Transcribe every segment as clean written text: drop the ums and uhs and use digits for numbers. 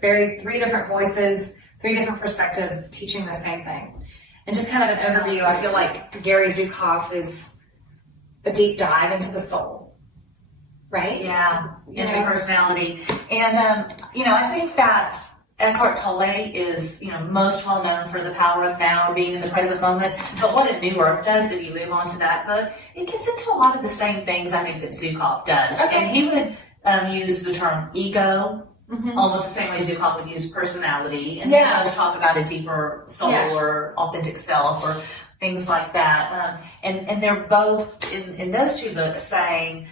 It's three different voices, three different perspectives teaching the same thing. And just kind of an overview, I feel like Gary Zukav is a deep dive into the soul, right? Yeah, in the personality. And, I think that Eckhart Tolle is, most well known for the power of now, being in the present moment. But what A New Earth does, if you move on to that book, it gets into a lot of the same things I think that Zukav does. Okay. And he would use the term ego, almost the same way Zukav would use personality. And they both talk about a deeper soul or authentic self or things like that. And they're both, in those two books, saying,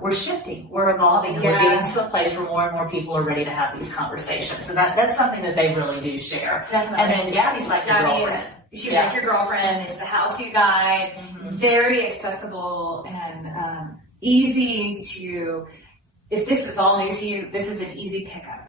we're shifting, we're evolving, and we're getting to a place where more and more people are ready to have these conversations. And that's something that they really do share. Definitely. And then Gabby's like your girlfriend. She's like your girlfriend. It's the how-to guide, very accessible and easy to, if this is all new to you, this is an easy pickup.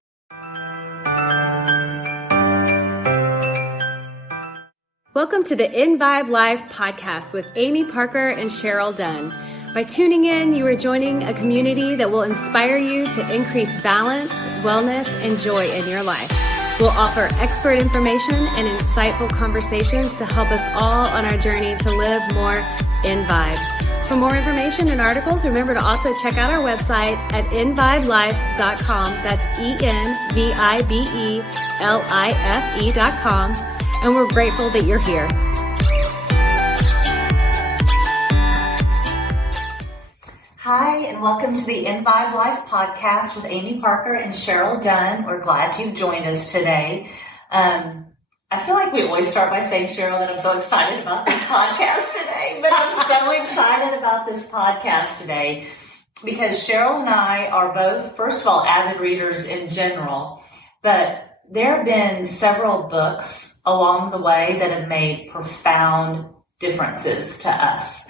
Welcome to the EnVibe Live podcast with Amy Parker and Cheryl Dunn. By tuning in, you are joining a community that will inspire you to increase balance, wellness, and joy in your life. We'll offer expert information and insightful conversations to help us all on our journey to live more in vibe. For more information and articles, remember to also check out our website at envibelife.com. That's EnVibeLife.com. And we're grateful that you're here. Hi, and welcome to the EnVibe Life podcast with Amy Parker and Cheryl Dunn. We're glad you've joined us today. I feel like we always start by saying, Cheryl, that I'm so excited about this podcast today, but I'm so excited about this podcast today because Cheryl and I are both, first of all, avid readers in general, but there have been several books along the way that have made profound differences to us.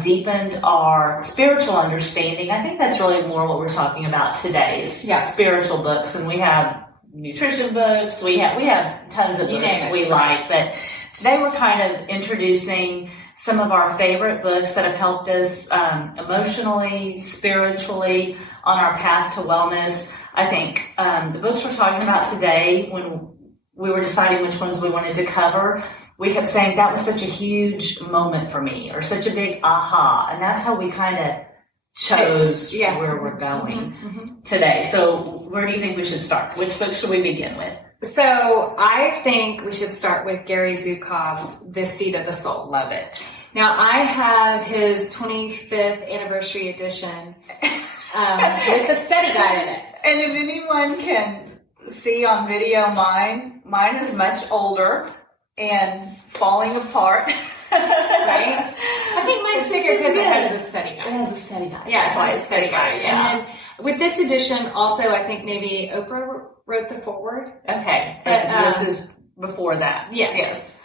Deepened our spiritual understanding. I think that's really more what we're talking about today is spiritual books, and we have nutrition books. We have tons of books we like, but today we're kind of introducing some of our favorite books that have helped us emotionally, spiritually on our path to wellness. I think the books we're talking about today, when we were deciding which ones we wanted to cover, we kept saying that was such a huge moment for me or such a big aha. And that's how we kind of chose where we're going today. So where do you think we should start? Which book should we begin with? So I think we should start with Gary Zukav's The Seat of the Soul. Love it. Now I have his 25th anniversary edition with the study guide in it. And if anyone can see on video mine is much older and falling apart. Right? I think mine's bigger because it has the study guide. It has the study guide. Yeah, it's why it's study guide. Yeah. And then with this edition, also, I think maybe Oprah wrote the foreword. Okay. But this is before that. Yes.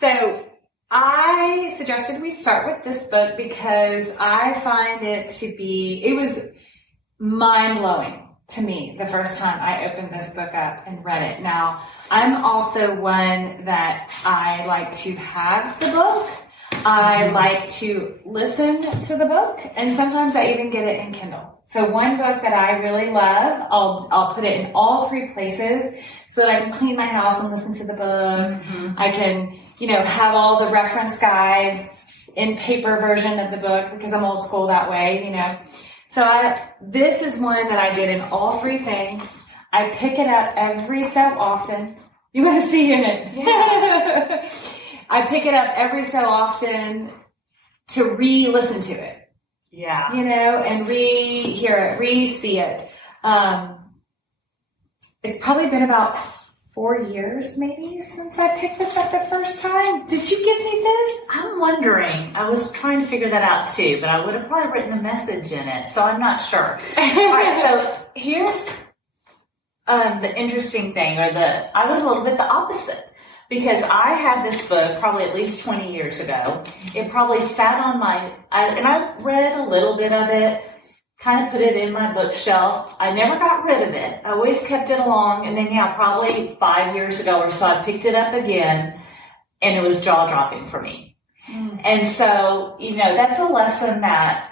So I suggested we start with this book because I find it was mind-blowing to me the first time I opened this book up and read it. Now, I'm also one that I like to have the book. I like to listen to the book, and sometimes I even get it in Kindle. So one book that I really love, I'll put it in all three places so that I can clean my house and listen to the book. I can, have all the reference guides in paper version of the book because I'm old school that way, So this is one that I did in all three things. I pick it up every so often. You want to see in it? Yeah. I pick it up every so often to re-listen to it. Yeah. And re-hear it, re-see it. It's probably been about 4 years maybe since I picked this up the first time. Did you give me this? I'm wondering. I was trying to figure that out too, but I would have probably written a message in it, so I'm not sure. All right, so here's the interesting thing, I was a little bit the opposite. Because I had this book probably at least 20 years ago. It probably sat on and I read a little bit of it, kind of put it in my bookshelf. I never got rid of it. I always kept it along. And then, probably 5 years ago or so, I picked it up again, and it was jaw-dropping for me. And so, that's a lesson that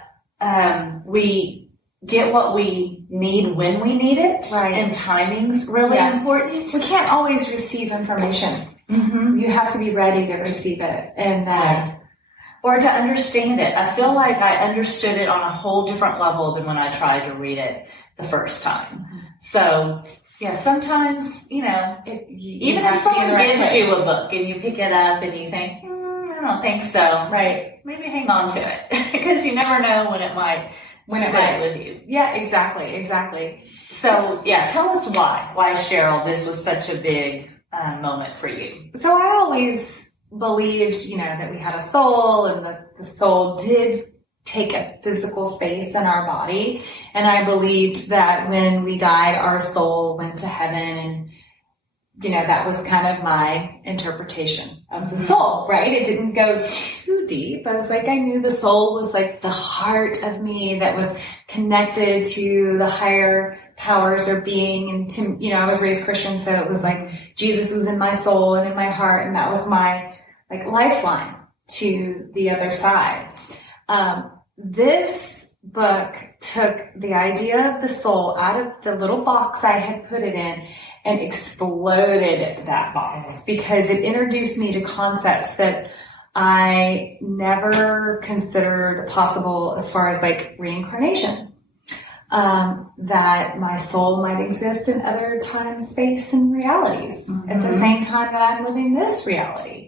we get what we need when we need it. Right. And timing's really important. We can't always receive information. Mm-hmm. You have to be ready to receive it. And or to understand it. I feel like I understood it on a whole different level than when I tried to read it the first time. Mm-hmm. So, yeah, sometimes, even if someone gives you a book and you pick it up and you think, I don't think so. Right. Maybe hang on to it because you never know when it might sit with you. Yeah, exactly. So, tell us why, Cheryl, this was such a big moment for you. So I always believed, that we had a soul and the soul did take a physical space in our body. And I believed that when we died, our soul went to heaven. And, that was kind of my interpretation of the soul, right? It didn't go too deep. I was like, I knew the soul was like the heart of me that was connected to the higher powers or being. And to, I was raised Christian, so it was like Jesus was in my soul and in my heart. And that was my lifeline to the other side. This book took the idea of the soul out of the little box I had put it in and exploded that box because it introduced me to concepts that I never considered possible as far as reincarnation. That my soul might exist in other time, space, and realities at the same time that I'm living this reality.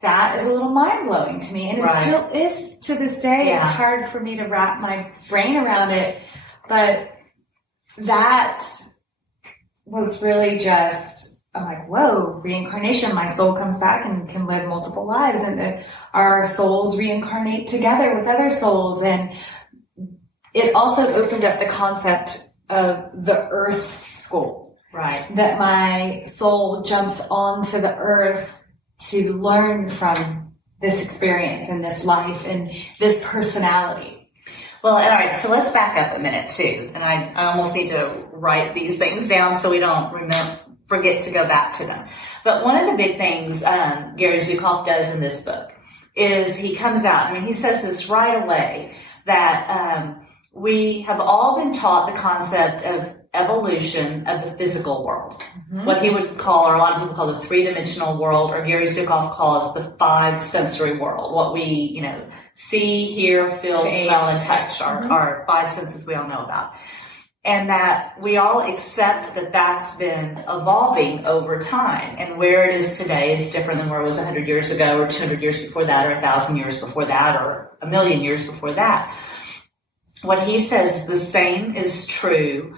That is a little mind-blowing to me, and it still is to this day. Yeah. It's hard for me to wrap my brain around it, but that was really just, I'm like, whoa, reincarnation. My soul comes back and can live multiple lives, and our souls reincarnate together with other souls, and it also opened up the concept of the earth school. Right. That my soul jumps onto the earth to learn from this experience and this life and this personality. Well, all right, so let's back up a minute too. And I almost need to write these things down so we don't forget to go back to them. But one of the big things Gary Zukav does in this book is he comes out, he says this right away, that we have all been taught the concept of evolution of the physical world. Mm-hmm. What he would call, or a lot of people call, the three-dimensional world, or Gary Zukav calls the five-sensory world. What we, see, hear, feel, smell, and touch, our five senses we all know about. And that we all accept that that's been evolving over time. And where it is today is different than where it was 100 years ago, or 200 years before that, or 1,000 years before that, or 1,000,000 years before that. What he says the same is true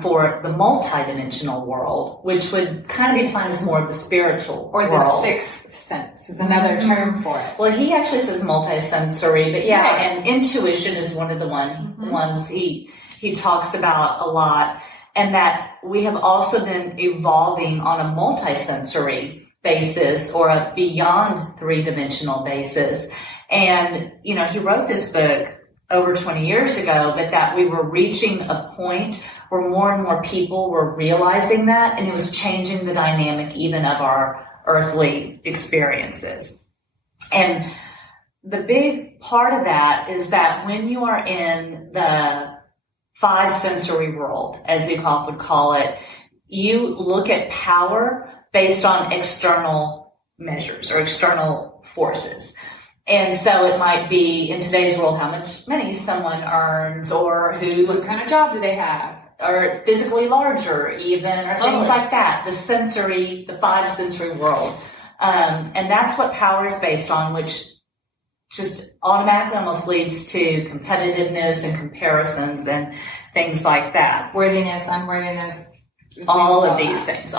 for the multidimensional world, which would kind of be defined as more of the spiritual or world. The sixth sense is another term for it. Well, he actually says multisensory, but and intuition is one of the ones he talks about a lot, and that we have also been evolving on a multisensory basis or a beyond three-dimensional basis. And, he wrote this book over 20 years ago, but that we were reaching a point where more and more people were realizing that, and it was changing the dynamic even of our earthly experiences. And the big part of that is that when you are in the five sensory world, as Zukav would call it, you look at power based on external measures or external forces. And so it might be, in today's world, how much money someone earns, or what kind of job do they have, or physically larger even, or things like that. The five sensory world. And that's what power is based on, which just automatically almost leads to competitiveness and comparisons and things like that. Worthiness, unworthiness. All of these things.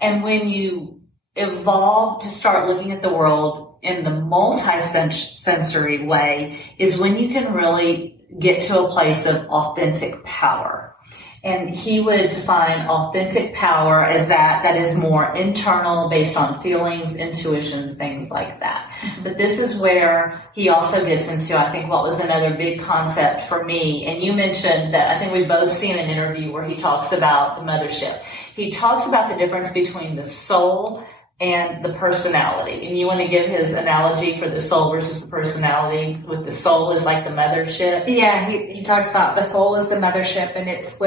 And when you evolve to start looking at the world in the multi-sensory way is when you can really get to a place of authentic power. And he would define authentic power as that is more internal, based on feelings, intuitions, things like that. Mm-hmm. But this is where he also gets into, I think, what was another big concept for me. And you mentioned that I think we've both seen an interview where he talks about the mothership. He talks about the difference between the soul and the personality. And you want to give his analogy for the soul versus the personality, with the soul is like the mothership. Yeah, he talks about the soul is the mothership, and it's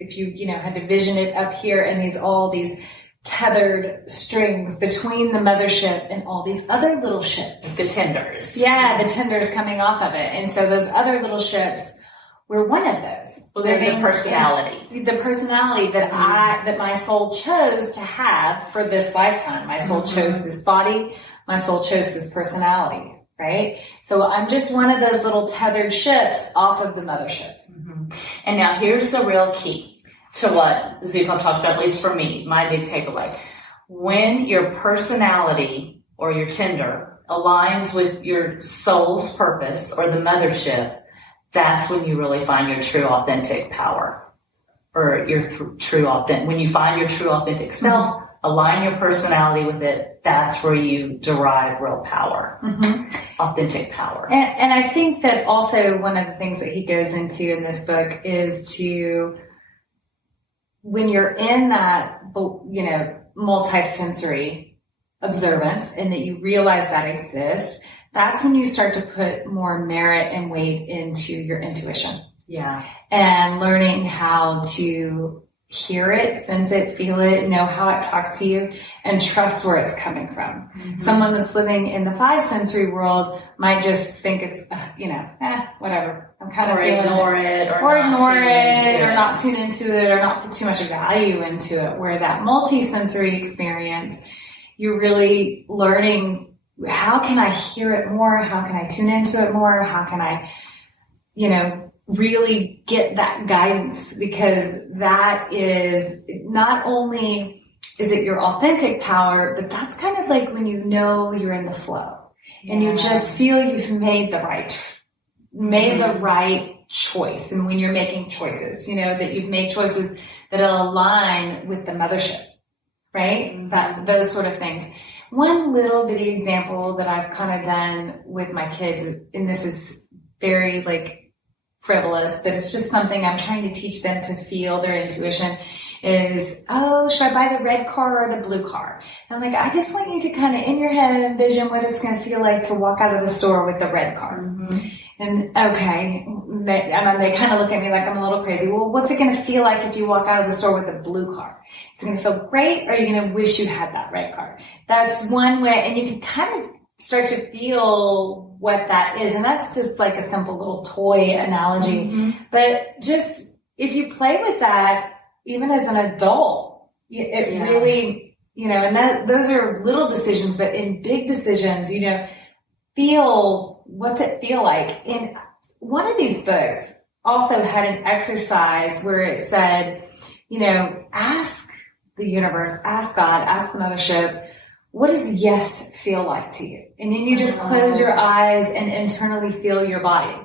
if you had to vision it up here, and all these tethered strings between the mothership and all these other little ships. The tenders. Yeah, the tenders coming off of it. And so those other little ships were one of those. Well, they're the personality. The personality that that my soul chose to have for this lifetime. My soul chose this body. My soul chose this personality, right? So I'm just one of those little tethered ships off of the mothership. And now here's the real key to what Zukav talks about, at least for me, my big takeaway. When your personality or your tender aligns with your soul's purpose or the mothership, that's when you really find your true authentic power, or your when you find your true authentic self, align your personality with it, that's where you derive real power, authentic power. And I think that also one of the things that he goes into in this book is when you're in that, multisensory observance, and that you realize that exists, that's when you start to put more merit and weight into your intuition. Yeah. And learning how to hear it, sense it, feel it, know how it talks to you, and trust where it's coming from. Someone that's living in the 5 sensory world might just think it's, whatever. I'm kind of ignore it, or not tune into it, or not put too much value into it. Where that multi-sensory experience, you're really learning, how can I hear it more? How can I tune into it more? How can I, really get that guidance? Because that is not only is it your authentic power, but that's kind of like when you're in the flow and you just feel you've made the right choice. And when you're making choices, that you've made choices that align with the mothership, right? Those sort of things. One little bitty example that I've kind of done with my kids, and this is very frivolous, but it's just something I'm trying to teach them to feel their intuition, is, should I buy the red car or the blue car? And I'm like, I just want you to kind of in your head envision what it's going to feel like to walk out of the store with the red car. And okay, they kind of look at me like I'm a little crazy. Well, what's it going to feel like if you walk out of the store with a blue car? Is it going to feel great, or are you going to wish you had that red car? That's one way, and you can kind of start to feel what that is. And that's just like a simple little toy analogy. But just, if you play with that, even as an adult, it really, and those are little decisions, but in big decisions, feel, what's it feel like? And one of these books also had an exercise where it said, ask the universe, ask God, ask the mothership, what does yes feel like to you? And then you just close your eyes and internally feel your body.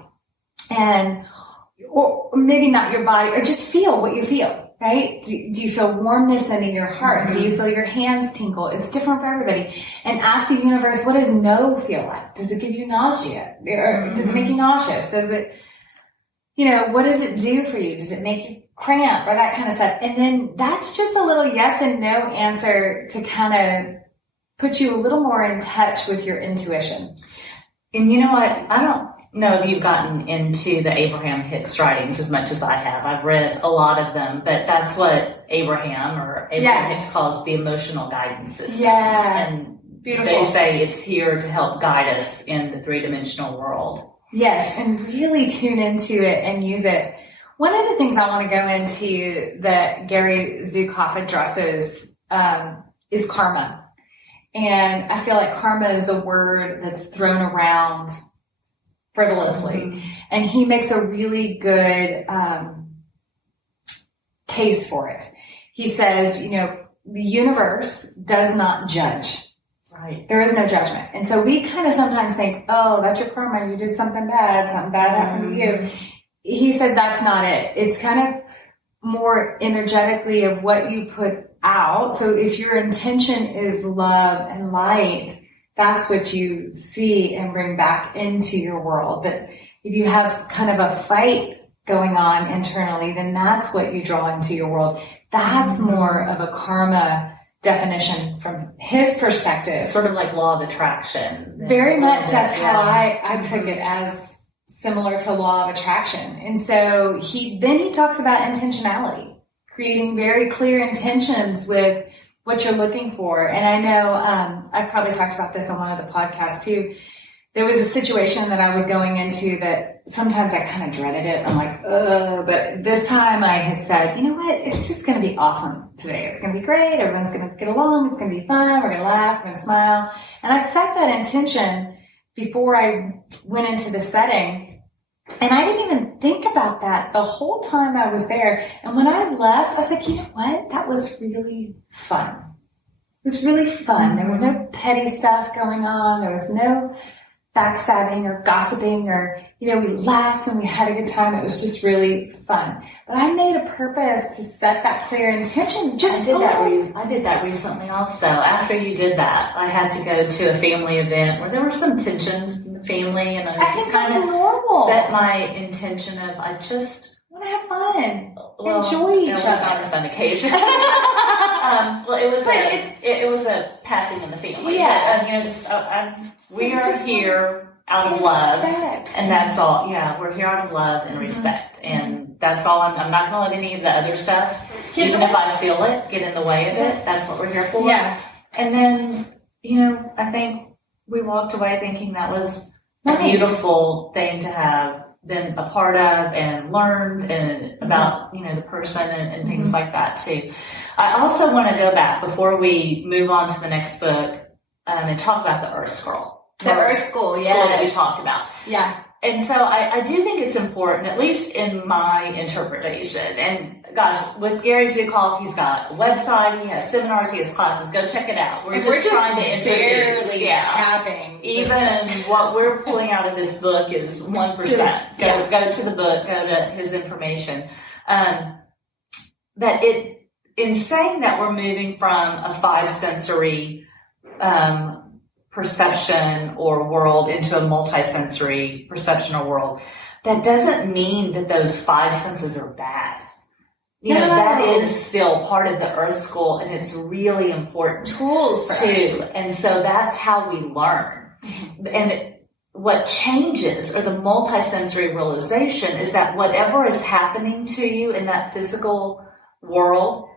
Or maybe not your body, or just feel what you feel, right? Do you feel warmness in your heart? Do you feel your hands tingle? It's different for everybody. And ask the universe, what does no feel like? Does it give you nausea? Or does it make you nauseous? Does it, what does it do for you? Does it make you cramp, or that kind of stuff? And then that's just a little yes and no answer to kind of put you a little more in touch with your intuition. And you know what? I don't know if you've gotten into the Abraham Hicks writings as much as I have. I've read a lot of them, but that's what Abraham Hicks calls the emotional guidance system. Yeah. And beautiful. They say it's here to help guide us in the 3-dimensional world. Yes, and really tune into it and use it. One of the things I want to go into that Gary Zukav addresses is karma. And I feel like karma is a word that's thrown around frivolously. And he makes a really good case for it. He says, the universe does not judge. Right. There is no judgment. And so we kind of sometimes think, oh, that's your karma. You did something bad happened to you. He said that's not it. It's kind of more energetically of what you put out. So if your intention is love and light, that's what you see and bring back into your world. But if you have kind of a fight going on internally, then that's what you draw into your world. That's more of a karma definition from his perspective. Sort of like law of attraction. Very much that's how I took it, as similar to law of attraction. And so he talks about intentionality, creating very clear intentions with what you're looking for. And I know, I probably talked about this on one of the podcasts too. There was a situation that I was going into that sometimes I kind of dreaded it. I'm like, ugh. But this time I had said, you know what? It's just going to be awesome today. It's going to be great. Everyone's going to get along. It's going to be fun. We're going to laugh. We're going to smile. And I set that intention before I went into the setting. And I didn't even think about that the whole time I was there. And when I left, I was like, you know what? That was really fun. It was really fun. There was no petty stuff going on. There was no backstabbing or gossiping, or, we laughed and we had a good time. It was just really fun. But I made a purpose to set that clear intention. I did that recently also. After you did that, I had to go to a family event where there were some tensions in the family, and I just kind of set my intention of, I just want to have fun, enjoy each other. It was not a fun occasion. It was a passing in the family. Yeah. But, we are here out of love, and that's all. Yeah, we're here out of love and respect, and that's all. I'm not going to let any of the other stuff, even if I feel it, get in the way of it. That's what we're here for. Yeah. And then, I think we walked away thinking that was a beautiful thing to have been a part of and learned and about, the person and things like that too. I also want to go back before we move on to the next book and talk about the Earth Scroll. The Earth School, that we talked about. Yeah. And so I do think it's important, at least in my interpretation. And gosh, with Gary Zukav, he's got a website, he has seminars, he has classes. Go check it out. We're just trying to introduce. Tapping. Even what we're pulling out of this book is 1%. Go to the book, go to his information. In saying that we're moving from a 5-sensory perception or world into a multisensory perception or world, that doesn't mean that those 5 senses are bad. That is still part of the Earth School, and it's really important tools for too. us. And so that's how we learn. And what changes, or the multisensory realization, is that whatever is happening to you in that physical world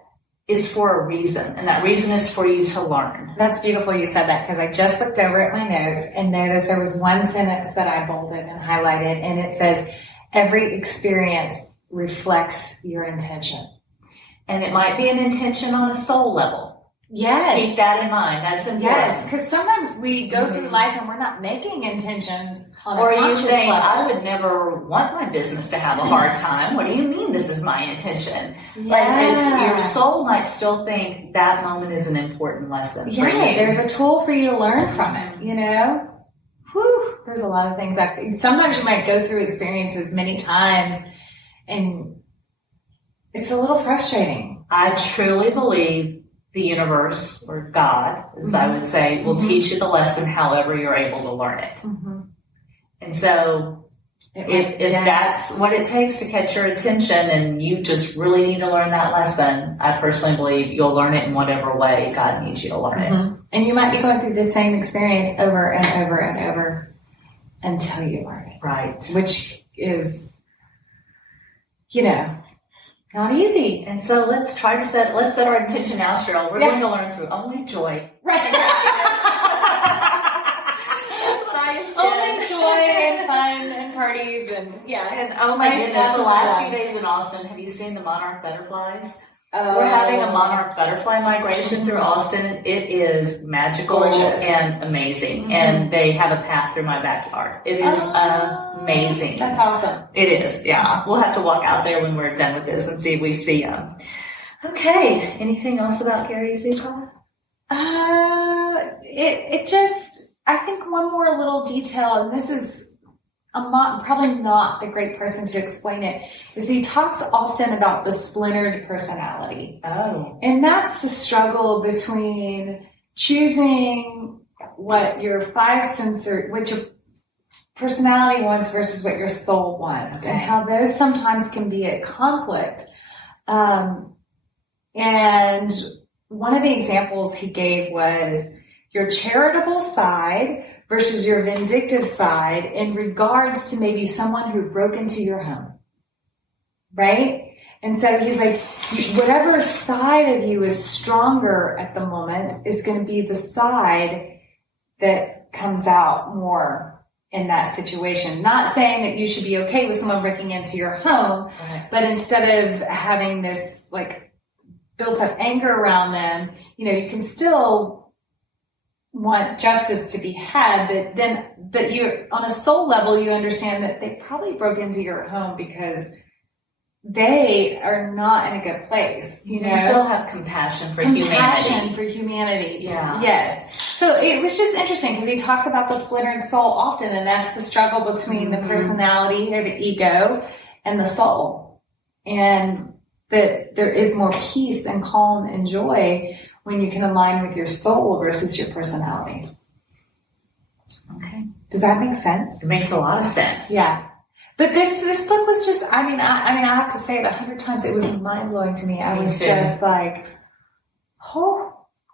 is for a reason, and that reason is for you to learn. That's beautiful you said that, because I just looked over at my notes and noticed there was one sentence that I bolded and highlighted, and it says, every experience reflects your intention. And it might be an intention on a soul level. Yes. Keep that in mind. That's important. Yes, because sometimes we go through life and we're not making intentions on or a conscious you think, level. I would never want my business to have a hard time. What do you mean this is my intention? Like, your soul might still think that moment is an important lesson for you. There's a tool for you to learn from it, Whew, there's a lot of things sometimes you might go through experiences many times and it's a little frustrating. I truly believe the universe, or God, as I would say, will teach you the lesson however you're able to learn it. And so if that's what it takes to catch your attention and you just really need to learn that lesson, I personally believe you'll learn it in whatever way God needs you to learn it. And you might be going through the same experience over and over and over until you learn it. Right. Which is, not easy. And so let's set our intention now, Cheryl. We're going to learn through only joy. Right. That's what I intend. Only joy and fun and parties and And oh my goodness, the last few days in Austin, have you seen the monarch butterflies? We're having a monarch butterfly migration through Austin. It is magical and amazing. And they have a path through my backyard. It is amazing. That's awesome. It is, yeah. We'll have to walk out there when we're done with this and see if we see them. Okay. Anything else about Gary Zukav? I think one more little detail, and this is, I'm probably not the great person to explain it, is he talks often about the splintered personality. Oh. And that's the struggle between choosing what your what your personality wants versus what your soul wants, and how those sometimes can be at conflict. And one of the examples he gave was your charitable side versus your vindictive side in regards to maybe someone who broke into your home, right? And so he's like, whatever side of you is stronger at the moment is going to be the side that comes out more in that situation. Not saying that you should be okay with someone breaking into your home, Right. but instead of having this like built up anger around them, you can still want justice to be had, but you, on a soul level, you understand that they probably broke into your home because they are not in a good place. You still have compassion for humanity. Yeah. Yes. So it was just interesting because he talks about the splintered soul often, and that's the struggle between the personality or the ego and the soul. And that there is more peace and calm and joy when you can align with your soul versus your personality. Okay. Does that make sense? It makes a lot of sense. Yeah. But this book was just, I have to say it 100 times. It was mind-blowing to me. I was just like, oh.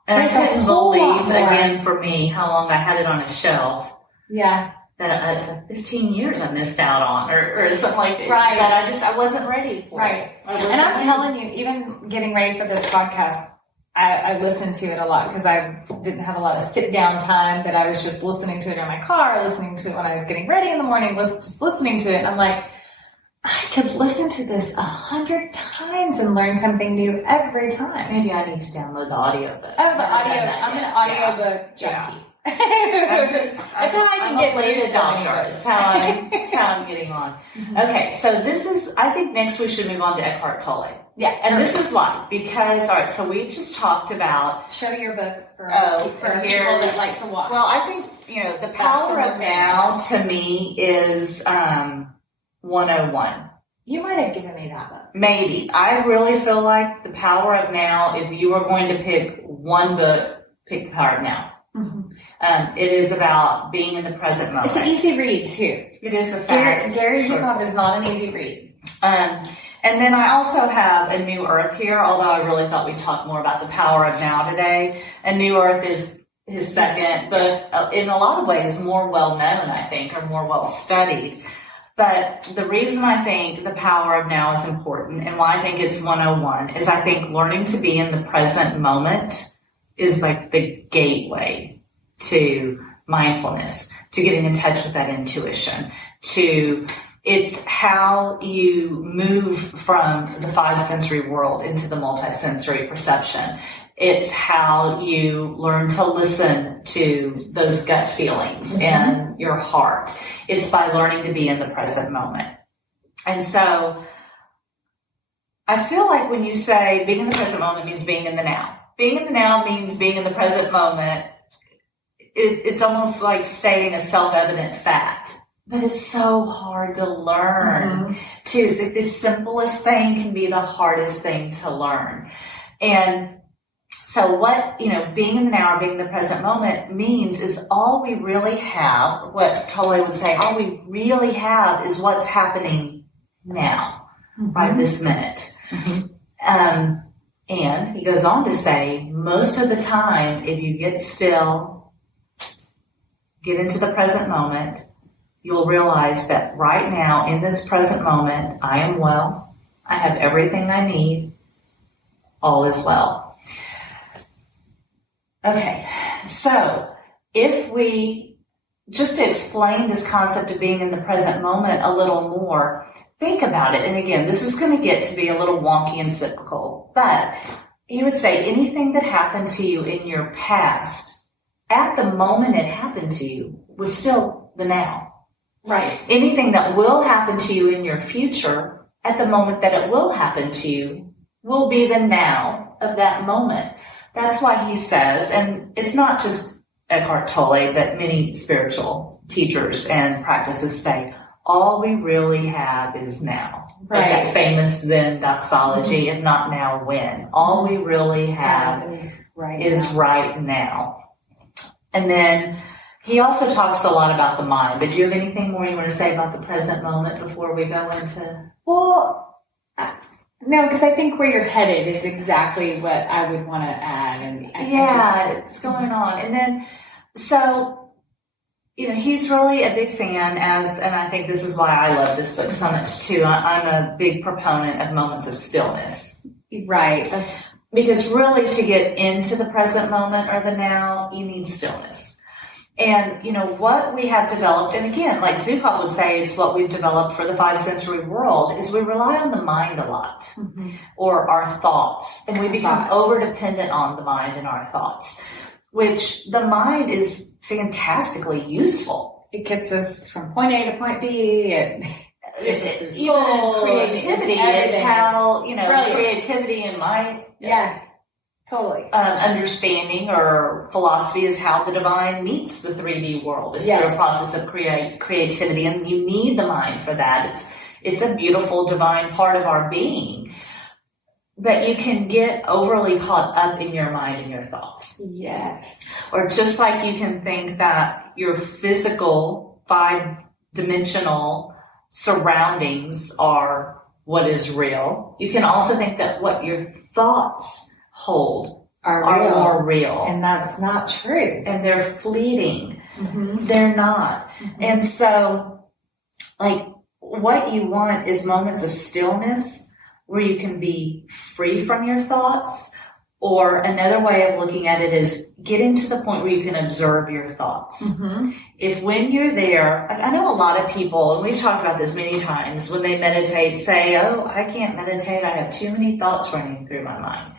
And I couldn't believe, again, for me, how long I had it on a shelf. Yeah. That it's like 15 years I missed out on, or something like that. Right. That I wasn't ready for. Right. And I'm telling you, even getting ready for this podcast, I listened to it a lot because I didn't have a lot of sit-down time, but I was just listening to it in my car, listening to it when I was getting ready in the morning, was just listening to it. And I'm like, I could listen to this 100 times and learn something new every time. Maybe I need to download the audiobook. Oh, the audio. I'm an audiobook junkie. That's how I can get through so many books. That's how I'm getting on. Okay, so I think next we should move on to Eckhart Tolle. Yeah. And this is why. Because, all right, so we just talked about... Show your books for here, people that like to watch. Well, I think, the power of now to me is 101. You might have given me that book. Maybe. I really feel like the power of now, if you were going to pick one book, pick the power of now. Mm-hmm. It is about being in the present moment. It's an easy read, too. It is a fact. Gary Zukav is not an easy read. And then I also have A New Earth here, although I really thought we'd talk more about the power of now today. A New Earth is his second, but in a lot of ways more well-known, I think, or more well-studied. But the reason I think the power of now is important and why I think it's 101 is I think learning to be in the present moment is like the gateway to mindfulness, to getting in touch with that intuition, it's how you move from the five sensory world into the multisensory perception. It's how you learn to listen to those gut feelings in your heart. It's by learning to be in the present moment. And so I feel like when you say being in the present moment means being in the now. Being in the now means being in the present moment. It's almost like stating a self-evident fact. But it's so hard to learn, too. It's like the simplest thing can be the hardest thing to learn. And so what, being in the now or being in the present moment means is all we really have, what Tolle would say, all we really have is what's happening now, right this minute. And he goes on to say, most of the time, if you get still, get into the present moment, you'll realize that right now, in this present moment, I am well. I have everything I need. All is well. Okay, so if we, just to explain this concept of being in the present moment a little more, think about it. And again, this is going to get to be a little wonky and cyclical, but he would say anything that happened to you in your past, at the moment it happened to you, was still the now. Right. Anything that will happen to you in your future, at the moment that it will happen to you, will be the now of that moment. That's why he says, and it's not just Eckhart Tolle, but many spiritual teachers and practices say, all we really have is now. Right. Like that famous Zen doxology, if not now, when. All we really have is right now. And then he also talks a lot about the mind, but do you have anything more you want to say about the present moment before we go into? Well, No, because I think where you're headed is exactly what I would want to add. And it's going on. And then, so, he's really a big fan and I think this is why I love this book so much too. I'm a big proponent of moments of stillness. Right. Because really to get into the present moment or the now, you need stillness. And, what we have developed, and again, like Zukav would say, it's what we've developed for the 5 sensory world, is we rely on the mind a lot, or our thoughts, and we become over-dependent on the mind and our thoughts, which the mind is fantastically useful. It gets us from point A to point B, and even creativity is how, creativity in my... Yeah. Totally. Understanding or philosophy is how the divine meets the 3D world. It's through a process of creativity, and you need the mind for that. It's a beautiful divine part of our being. But you can get overly caught up in your mind and your thoughts. Yes. Or just like you can think that your physical 5-dimensional surroundings are what is real, you can also think that what your thoughts hold are more real. And that's not true. And they're fleeting. They're not. And so, what you want is moments of stillness where you can be free from your thoughts. Or another way of looking at it is getting to the point where you can observe your thoughts. If when you're there, I know a lot of people, and we've talked about this many times, when they meditate say, oh, I can't meditate, I have too many thoughts running through my mind.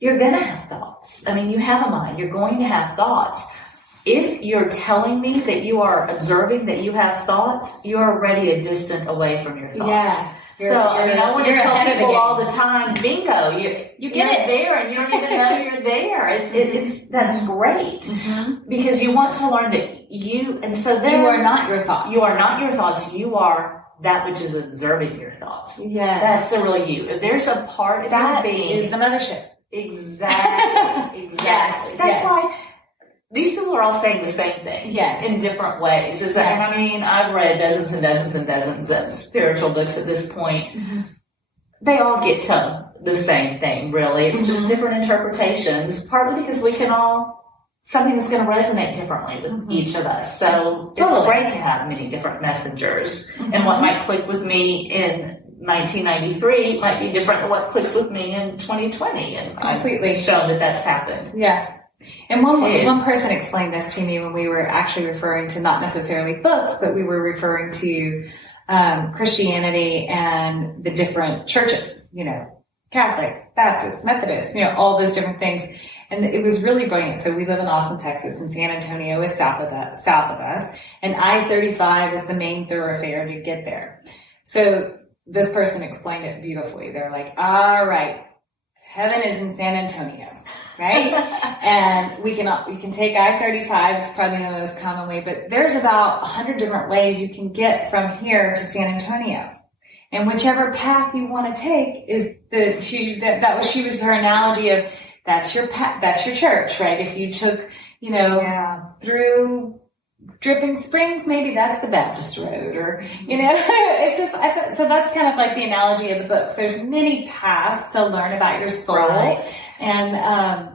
You're going to have thoughts. I mean, you have a mind. You're going to have thoughts. If you're telling me that you are observing that you have thoughts, you're already a distant away from your thoughts. Yeah. I want to tell people all the time, bingo, you get it there and you don't even know you're there. That's great. Because you want to learn that you are not your thoughts. You are not your thoughts. You are that which is observing your thoughts. Yes. That's the real you. If there's a part of your being. Is the mothership. Exactly. That's why these people are all saying the same thing in different ways. And I mean, I've read dozens and dozens and dozens of spiritual books at this point. They all get to the same thing, really. It's just different interpretations, partly because we can something that's going to resonate differently with each of us. So it's great to have many different messengers. And what might click with me in 1993 might be different than what clicks with me in 2020, and completely shown that that's happened. Yeah. And one person explained this to me when we were actually referring to not necessarily books, but we were referring to Christianity and the different churches, Catholic, Baptist, Methodist, all those different things. And it was really brilliant. So we live in Austin, Texas, and San Antonio is south of us, and I-35 is the main thoroughfare to get there. So this person explained it beautifully. They're like, all right, heaven is in San Antonio, right? And you can take I-35. It's probably the most common way, but there's about 100 different ways you can get from here to San Antonio. And whichever path you want to take is she was her analogy of that's your church, right? If you took, through Dripping Springs, maybe that's the Baptist road, or, it's just, so that's kind of like the analogy of the book. There's many paths to learn about your soul. Right. And,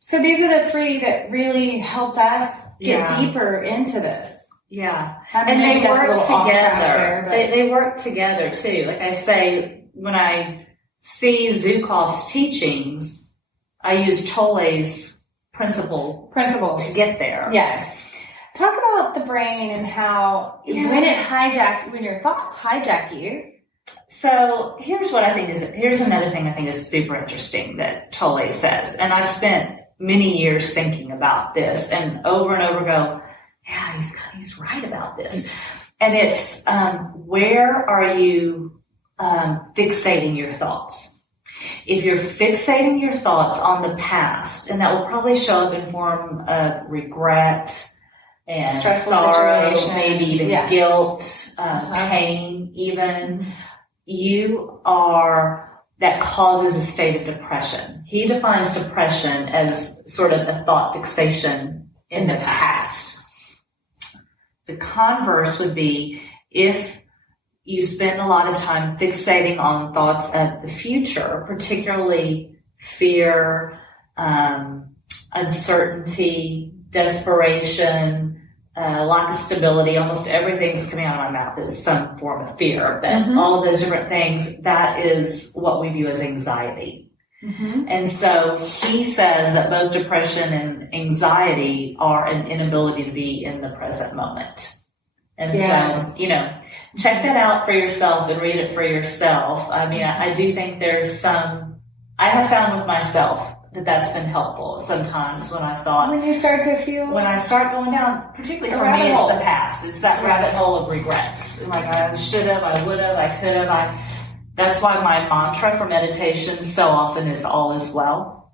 so these are the 3 that really helped us get deeper into this. Yeah. And they work together. They work together too. Like I say, when I see Zukav's teachings, I use Tolle's principles to get there. Yes. Talk about the brain and how when your thoughts hijack you. So here's another thing I think is super interesting that Tolle says. And I've spent many years thinking about this and over go, yeah, he's right about this. And it's, where are you fixating your thoughts? If you're fixating your thoughts on the past, and that will probably show up in form of regret and stressful sorrow, situations, maybe even guilt, pain, even, that causes a state of depression. He defines depression as sort of a thought fixation in the past. The converse would be if you spend a lot of time fixating on thoughts of the future, particularly fear, uncertainty, desperation, lack of stability. Almost everything that's coming out of my mouth is some form of fear, but all of those different things, that is what we view as anxiety. And so he says that both depression and anxiety are an inability to be in the present moment. And so, you know, check that out for yourself and read it for yourself. I mean, I do think there's some, I have found with myself that that's been helpful sometimes when I thought. When you start to feel. When I start going down, particularly for me, it's the past. It's that rabbit hole of regrets. Like I should have, I would have, I could have, that's why my mantra for meditation so often is all is well.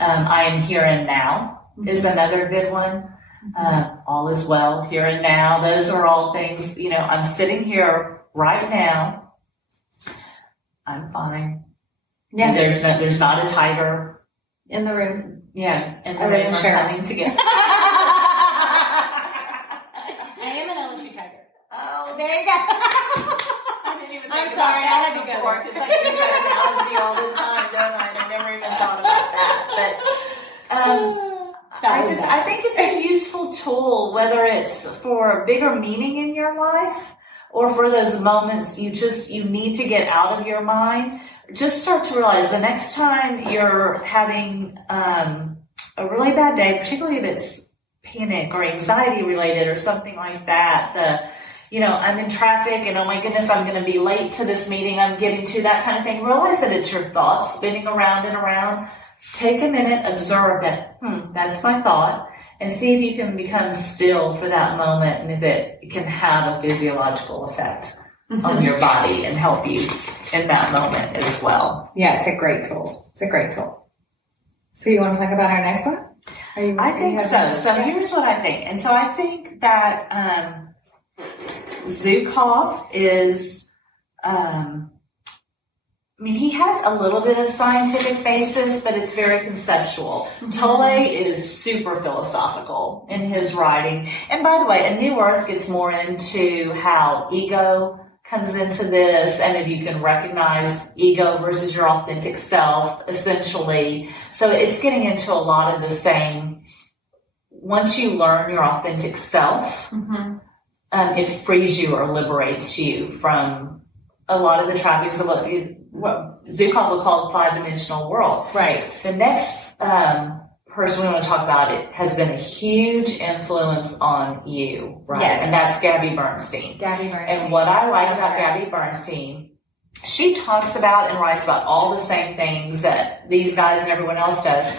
I am here and now is another good one. All is well, here and now. Those are all things, you know, I'm sitting here right now. I'm fine. Yeah. There's not a tiger in the room. Yeah. In the room we're coming together. I am an elementary tiger. Oh, there you go. I'm sorry, I had to go there. Because I use that analogy all the time, don't I? I never even thought about that. But I think it's a useful tool, whether it's for bigger meaning in your life or for those moments you need to get out of your mind. Just start to realize the next time you're having a really bad day, particularly if it's panic or anxiety related or something like that, you know, I'm in traffic and oh my goodness, I'm going to be late to this meeting I'm getting to, that kind of thing. Realize that it's your thoughts spinning around and around. Take a minute, observe that, that's my thought, and see if you can become still for that moment and if it can have a physiological effect on your body and help you in that moment as well. Yeah, it's a great tool. So you want to talk about our next one? I think so. So here's what I think. And so I think that Zukav is, he has a little bit of scientific basis, but it's very conceptual. Tolle is super philosophical in his writing. And by the way, A New Earth gets more into how ego comes into this, and if you can recognize ego versus your authentic self, essentially. So it's getting into a lot of the same. Once you learn your authentic self, it frees you or liberates you from a lot of the trappings of what Zukav would call the five-dimensional world. Right. The next person we want to talk about, it has been a huge influence on you, right? Yes. And that's Gabby Bernstein. And what I like about Gabby Bernstein, she talks about and writes about all the same things that these guys and everyone else does,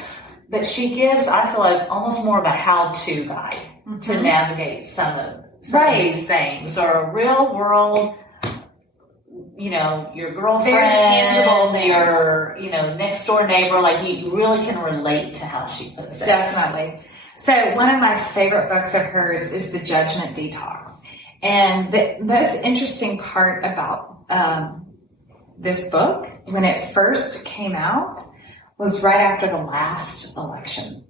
but she gives, I feel like, almost more of a how-to guide to navigate some of these things, or a real world, you know, your girlfriend, very tangible things. Your, you know, next door neighbor, like you really can relate to how she puts it. Definitely. So one of my favorite books of hers is The Judgment Detox. And the most interesting part about this book, when it first came out, was right after the last election.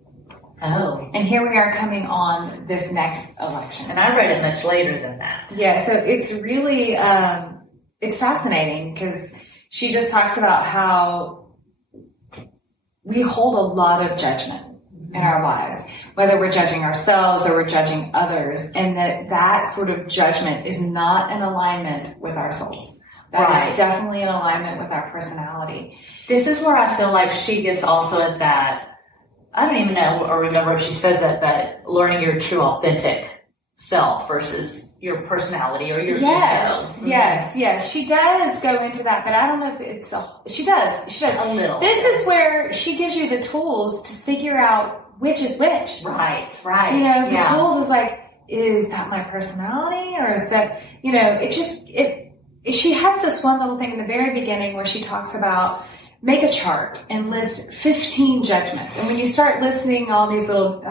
Oh. And here we are coming on this next election. And I read it much later than that. Yeah, so it's really, it's fascinating because she just talks about how we hold a lot of judgment in our lives, whether we're judging ourselves or we're judging others, and that sort of judgment is not in alignment with our souls. That is definitely in alignment with our personality. This is where I feel like she gets also at that, I don't even know or remember if she says that, but learning your true authentic self versus your personality or your ego. Yes. She does go into that, but I don't know if she does a little. This is where she gives you the tools to figure out which is which. Right. You know, the tools is like, is that my personality or is that, you know, she has this one little thing in the very beginning where she talks about make a chart and list 15 judgments. And when you start listing all these little,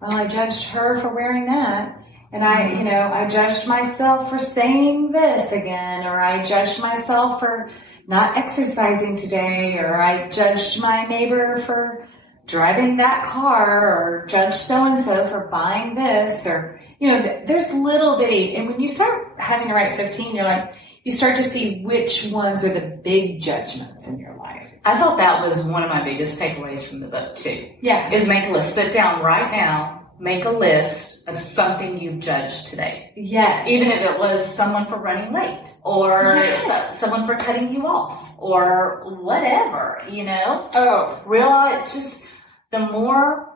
I judged her for wearing that. And I judged myself for saying this again, or I judged myself for not exercising today, or I judged my neighbor for driving that car, or judged so-and-so for buying this, or, you know, there's little bitty. And when you start having to write 15, you're like, you start to see which ones are the big judgments in your life. I thought that was one of my biggest takeaways from the book too. Yeah. Is make a list. Sit down right now, make a list of something you've judged today. Yes. Even if it was someone for running late, or someone for cutting you off, or whatever, you know? Oh. Realize just the more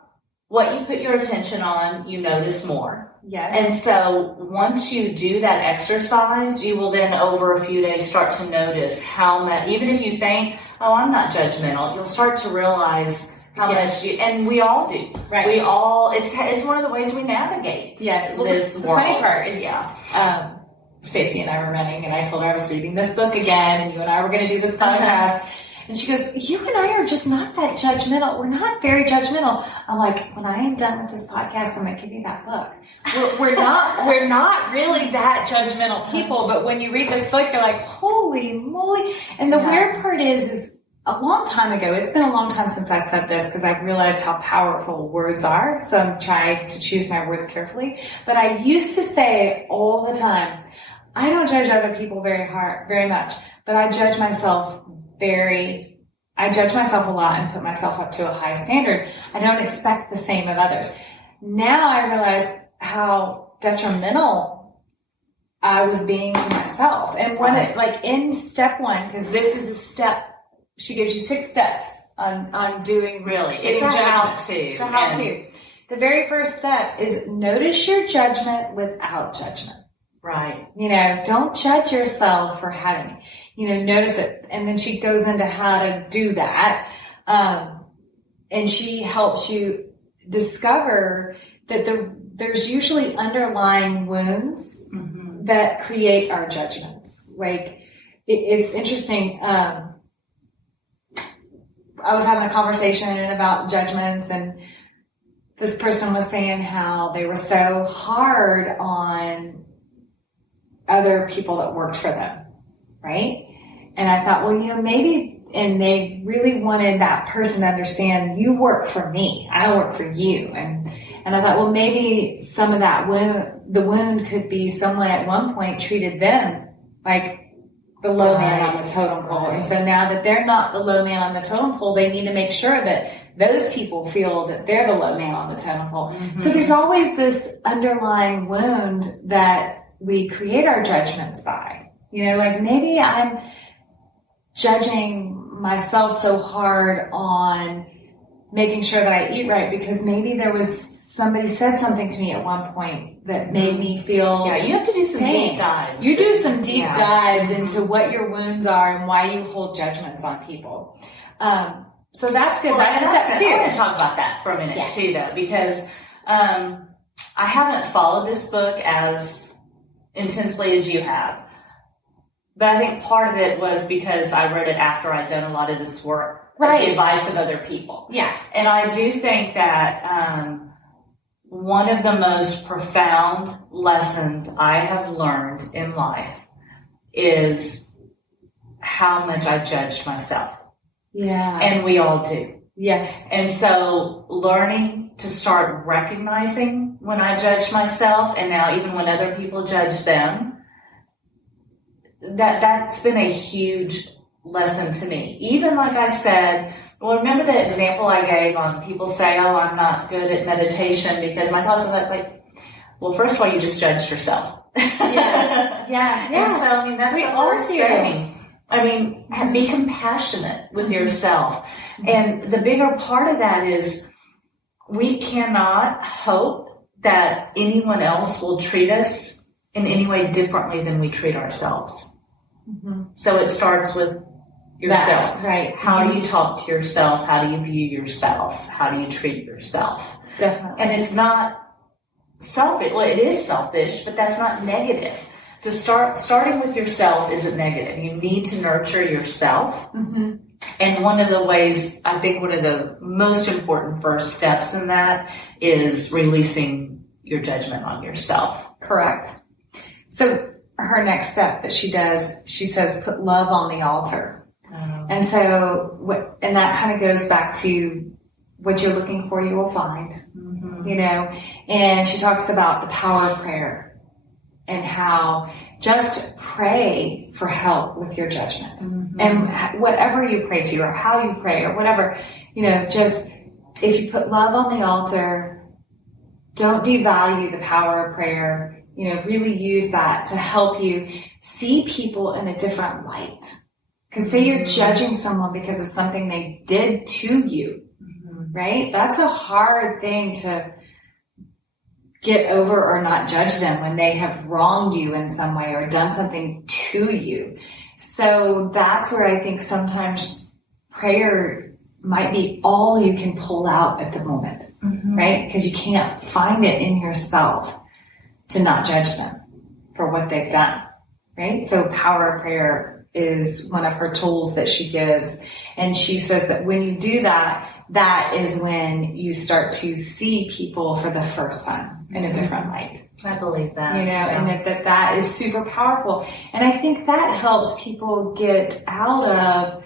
what you put your attention on, you notice more. Yes. And so once you do that exercise, you will then over a few days start to notice how much, even if you think, oh, I'm not judgmental, you'll start to realize how much you, and we all do. Right. We all, it's one of the ways we navigate. Yes. Well, this the world. funny part is, Stacey and I were running, and I told her I was reading this book again, and you and I were going to do this podcast. And she goes, you and I are just not that judgmental. We're not very judgmental. I'm like, when I am done with this podcast, I'm going to give you that book. We're not really that judgmental people, but when you read this book, you're like, holy moly. And the weird part is a long time ago, it's been a long time since I said this because I've realized how powerful words are. So I'm trying to choose my words carefully. But I used to say all the time, I don't judge other people very much, but I judge myself a lot and put myself up to a high standard. I don't expect the same of others. Now I realize how detrimental I was being to myself. And when in step one, because this is a step, she gives you 6 steps on doing really. It's a how-to. It's a how-to. The very first step is notice your judgment without judgment. Right. You know, don't judge yourself for having, notice it. And then she goes into how to do that. And she helps you discover that there's usually underlying wounds that create our judgments. Like, it's interesting. I was having a conversation about judgments, and this person was saying how they were so hard on other people that worked for them, right? And I thought, well, maybe, and they really wanted that person to understand, you work for me, I don't work for you. And I thought, well, maybe some of that the wound could be someone at one point treated them like the low man on the totem pole. And so now that they're not the low man on the totem pole, they need to make sure that those people feel that they're the low man on the totem pole. Mm-hmm. So there's always this underlying wound that we create our judgments by. Like maybe I'm judging myself so hard on making sure that I eat right because maybe there was somebody said something to me at one point that made me feel you have to do some deep dives. You do some deep dives into what your wounds are and why you hold judgments on people. So that's good. Well, that's step 2. I want to talk about that for a minute too, though, because I haven't followed this book as intensely as you have. But I think part of it was because I read it after I'd done a lot of this work, the advice of other people. Yeah. And I do think that one of the most profound lessons I have learned in life is how much I judged myself. Yeah. And we all do. Yes. And so learning to start recognizing when I judged myself, and now even when other people judge them, that's been a huge lesson to me. Even like I said, well, remember the example I gave on people say, oh, I'm not good at meditation, because my thoughts are like, well, first of all, you just judged yourself. Yeah. And so, I mean, that's the first thing. I mean, be compassionate with yourself. And the bigger part of that is we cannot hope that anyone else will treat us in any way differently than we treat ourselves. Mm-hmm. So it starts with yourself. That's right. How do you talk to yourself? How do you view yourself? How do you treat yourself? Definitely. And it's not selfish. Well, it is selfish, but that's not negative. To starting with yourself isn't negative. You need to nurture yourself. Mm-hmm. And one of the ways, I think one of the most important first steps in that is releasing your judgment on yourself. Correct. So her next step that she does, she says, put love on the altar. And so, and that kind of goes back to what you're looking for, you will find, and she talks about the power of prayer and how just pray for help with your judgment. And whatever you pray to, or how you pray, or whatever, just if you put love on the altar, don't devalue the power of prayer. Really use that to help you see people in a different light. Because say you're judging someone because of something they did to you, right? That's a hard thing to get over, or not judge them when they have wronged you in some way or done something to you. So that's where I think sometimes prayer might be all you can pull out at the moment, right? Because you can't find it in yourself to not judge them for what they've done, right? So power of prayer is one of her tools that she gives. And she says that when you do that, that is when you start to see people for the first time in a different light. I believe that. And that is super powerful. And I think that helps people get out of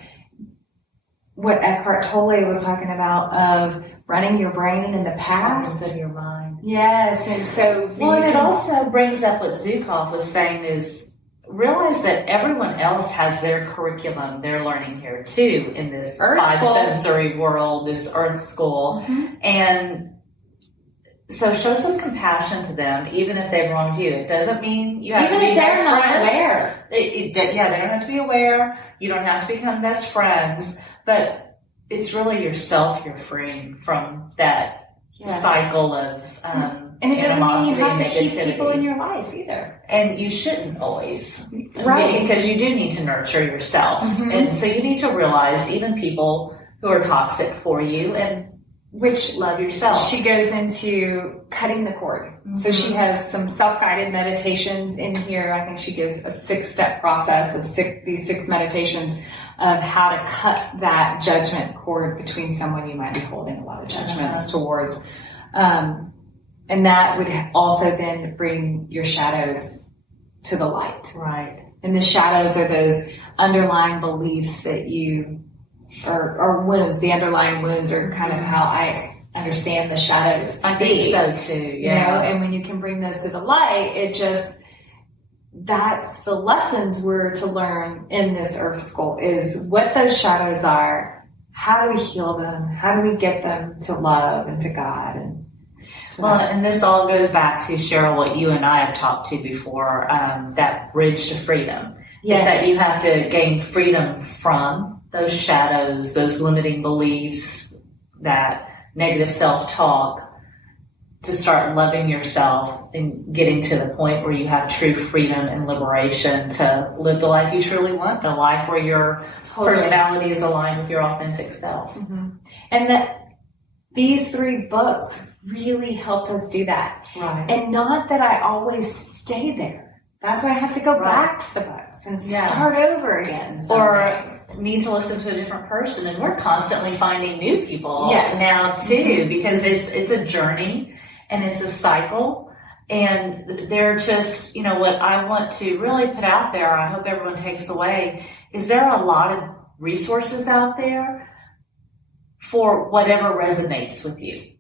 what Eckhart Tolle was talking about, of running your brain in the past. Instead of your mind. Yes. And so, and it also brings up what Zukav was saying, is realize that everyone else has their curriculum they're learning here too, in this five-sensory world, this earth school. And so show some compassion to them, even if they've wronged you. It doesn't mean you have to be best friends. They don't have to be aware. You don't have to become best friends. But it's really yourself you're freeing from that cycle of and it doesn't mean you have to keep people in your life either. And you shouldn't always. Right. Because you do need to nurture yourself. And so you need to realize even people who are toxic for you, and which love yourself. She goes into cutting the cord. So she has some self-guided meditations in here. I think she gives a 6-step process of these 6 meditations of how to cut that judgment cord between someone you might be holding a lot of judgments towards. And that would also then bring your shadows to the light. Right. And the shadows are those underlying beliefs that you, or wounds. The underlying wounds are kind of how I understand the shadows to be. I think so too, yeah. And when you can bring those to the light, that's the lessons we're to learn in this earth school, is what those shadows are, how do we heal them, how do we get them to love and to God. And this all goes back to, Cheryl, what you and I have talked to before, that bridge to freedom. Yes. Is that you have to gain freedom from those shadows, those limiting beliefs, that negative self-talk, to start loving yourself and getting to the point where you have true freedom and liberation to live the life you truly want, the life where your personality is aligned with your authentic self. And that these 3 books really helped us do that. Right. And not that I always stay there. That's why I have to go back to the books and start over again. Or need to listen to a different person. And we're constantly finding new people now too, because it's a journey and it's a cycle. And they're just, what I want to really put out there, I hope everyone takes away, is there are a lot of resources out there for whatever resonates with you.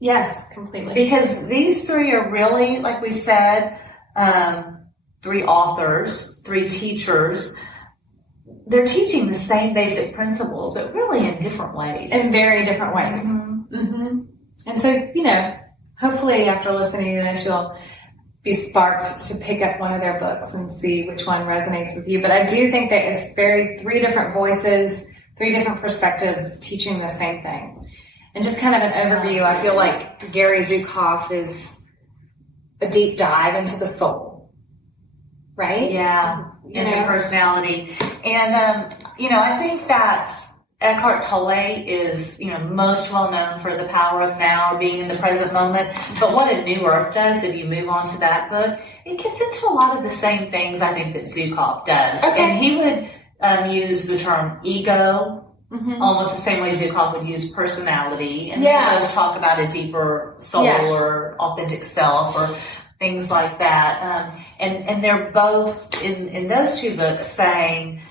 Yes, completely. Because these 3 are really, like we said, 3 authors, 3 teachers. They're teaching the same basic principles, but really in different ways. In very different ways. And so, hopefully after listening to this, you'll be sparked to pick up one of their books and see which one resonates with you. But I do think that it's 3 different voices, 3 different perspectives teaching the same thing. And just kind of an overview, I feel like Gary Zukav is a deep dive into the soul, right? Yeah, and your personality. And, I think that Eckhart Tolle is, most well known for the power of now, or being in the present moment. But what A New Earth does, if you move on to that book, it gets into a lot of the same things I think that Zukav does. Okay. And he would use the term ego, almost the same way Zukav would use personality. And they both talk about a deeper soul or authentic self or things like that. And they're both, in those 2 books, saying,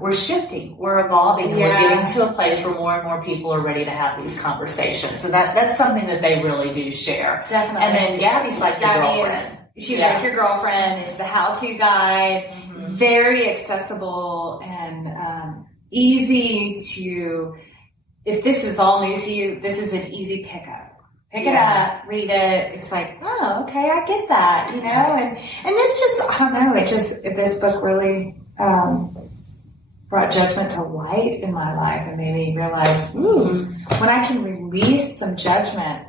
we're shifting, we're evolving, and we're getting to a place where more and more people are ready to have these conversations. And that's something that they really do share. Definitely. And then Gabby's like your girlfriend. She's like your girlfriend. It's the how-to guide, very accessible and easy to, if this is all new to you, this is an easy pickup. Pick it up, read it. It's like, oh, okay, I get that, you know? And this just, I don't know, this book really brought judgment to light in my life and made me realize, when I can release some judgment,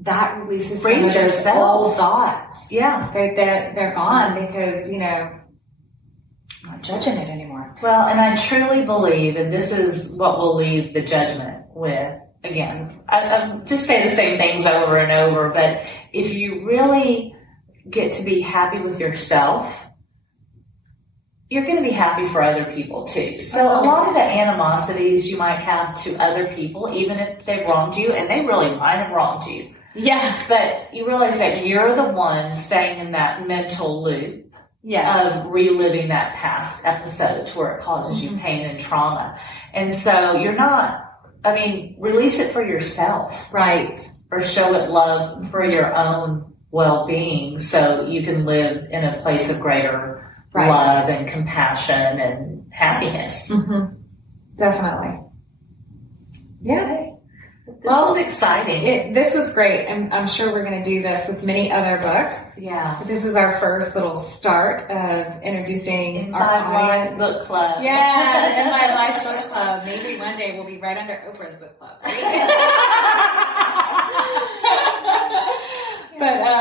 that releases some of those old thoughts. Yeah. They're gone because, you know, I'm not judging it anymore. Well, and I truly believe, and this is what we'll leave the judgment with, again, I just say the same things over and over, but if you really get to be happy with yourself, you're going to be happy for other people too. So a lot of the animosities you might have to other people, even if they wronged you, and they really might have wronged you. Yeah. But you realize that you're the one staying in that mental loop of reliving that past episode to where it causes you pain and trauma. And so you're not, release it for yourself. Right. Or show it love for your own well-being so you can live in a place of greater love and compassion and happiness. Definitely. Yeah. This is exciting. This was great. I'm sure we're going to do this with many other books. Yeah. This is our first little start of introducing our InVibe Book Club. Yeah, InVibe Life Book Club. Maybe one day we'll be right under Oprah's book club. Right? But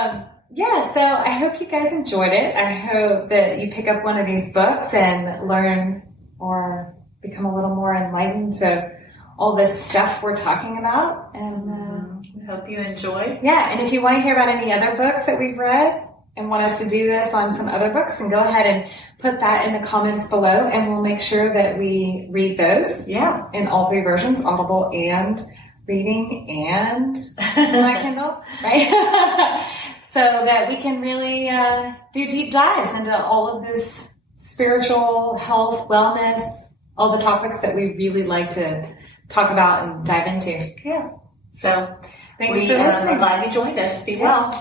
so I hope you guys enjoyed it. I hope that you pick up one of these books and learn or become a little more enlightened to all this stuff we're talking about. And I hope you enjoy. Yeah, and if you want to hear about any other books that we've read and want us to do this on some other books, then go ahead and put that in the comments below, and we'll make sure that we read those. Yeah. In all three versions, Audible and reading and my Kindle, right? So that we can really do deep dives into all of this spiritual health, wellness, all the topics that we really like to talk about and dive into. Yeah. So thanks for listening. We're glad you joined us. Be well.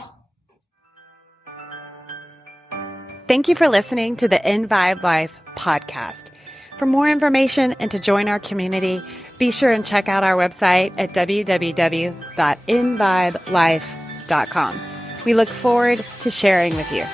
Thank you for listening to the EnVibe Life podcast. For more information and to join our community, be sure and check out our website at www.envibelife.com. We look forward to sharing with you.